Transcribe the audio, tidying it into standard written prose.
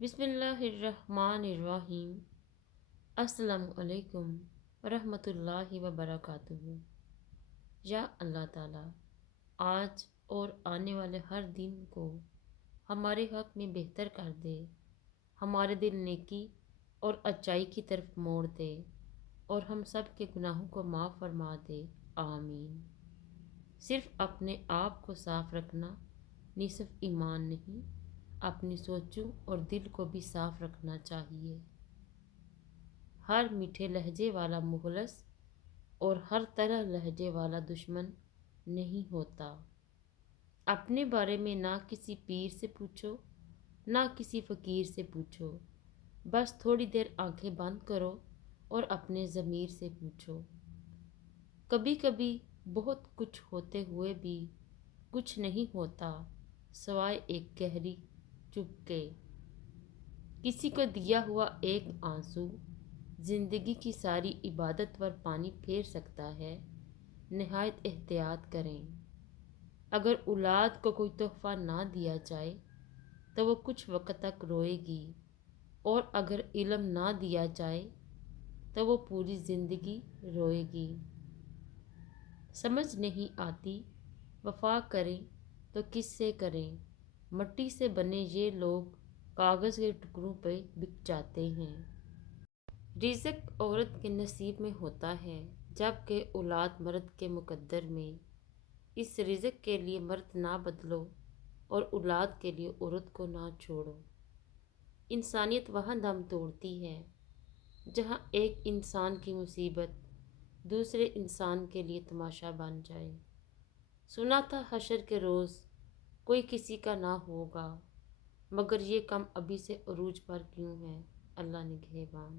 بسم اللہ الرحمن الرحیم۔ السلام علیکم ورحمۃ اللہ وبرکاتہ۔ یا اللہ تعالیٰ آج اور آنے والے ہر دن کو ہمارے حق میں بہتر کر دے، ہمارے دل نیکی اور اچائی کی طرف موڑ دے اور ہم سب کے گناہوں کو معاف فرما دے، آمین۔ صرف اپنے آپ کو صاف رکھنا نصف ایمان نہیں، اپنی سوچوں اور دل کو بھی صاف رکھنا چاہیے۔ ہر میٹھے لہجے والا مخلص اور ہر طرح لہجے والا دشمن نہیں ہوتا۔ اپنے بارے میں نہ کسی پیر سے پوچھو نہ کسی فقیر سے پوچھو، بس تھوڑی دیر آنکھیں بند کرو اور اپنے ضمیر سے پوچھو۔ کبھی کبھی بہت کچھ ہوتے ہوئے بھی کچھ نہیں ہوتا سوائے ایک گہری چپ کے۔ کسی کو دیا ہوا ایک آنسو زندگی کی ساری عبادت پر پانی پھیر سکتا ہے۔ نہایت احتیاط کریں۔ اگر اولاد کو کوئی تحفہ نہ دیا جائے تو وہ کچھ وقت تک روئے گی، اور اگر علم نہ دیا جائے تو وہ پوری زندگی روئے گی۔ سمجھ نہیں آتی وفا کریں تو کس سے کریں؟ مٹی سے بنے یہ لوگ کاغذ کے ٹکڑوں پہ بک جاتے ہیں۔ رزق عورت کے نصیب میں ہوتا ہے، جبکہ اولاد مرد کے مقدر میں۔ اس رزق کے لیے مرد نہ بدلو اور اولاد کے لیے عورت کو نہ چھوڑو۔ انسانیت وہاں دم توڑتی ہے جہاں ایک انسان کی مصیبت دوسرے انسان کے لیے تماشا بن جائے۔ سنا تھا حشر کے روز کوئی کسی کا نہ ہوگا، مگر یہ کم ابھی سے عروج پر کیوں ہے؟ اللہ نگہبان۔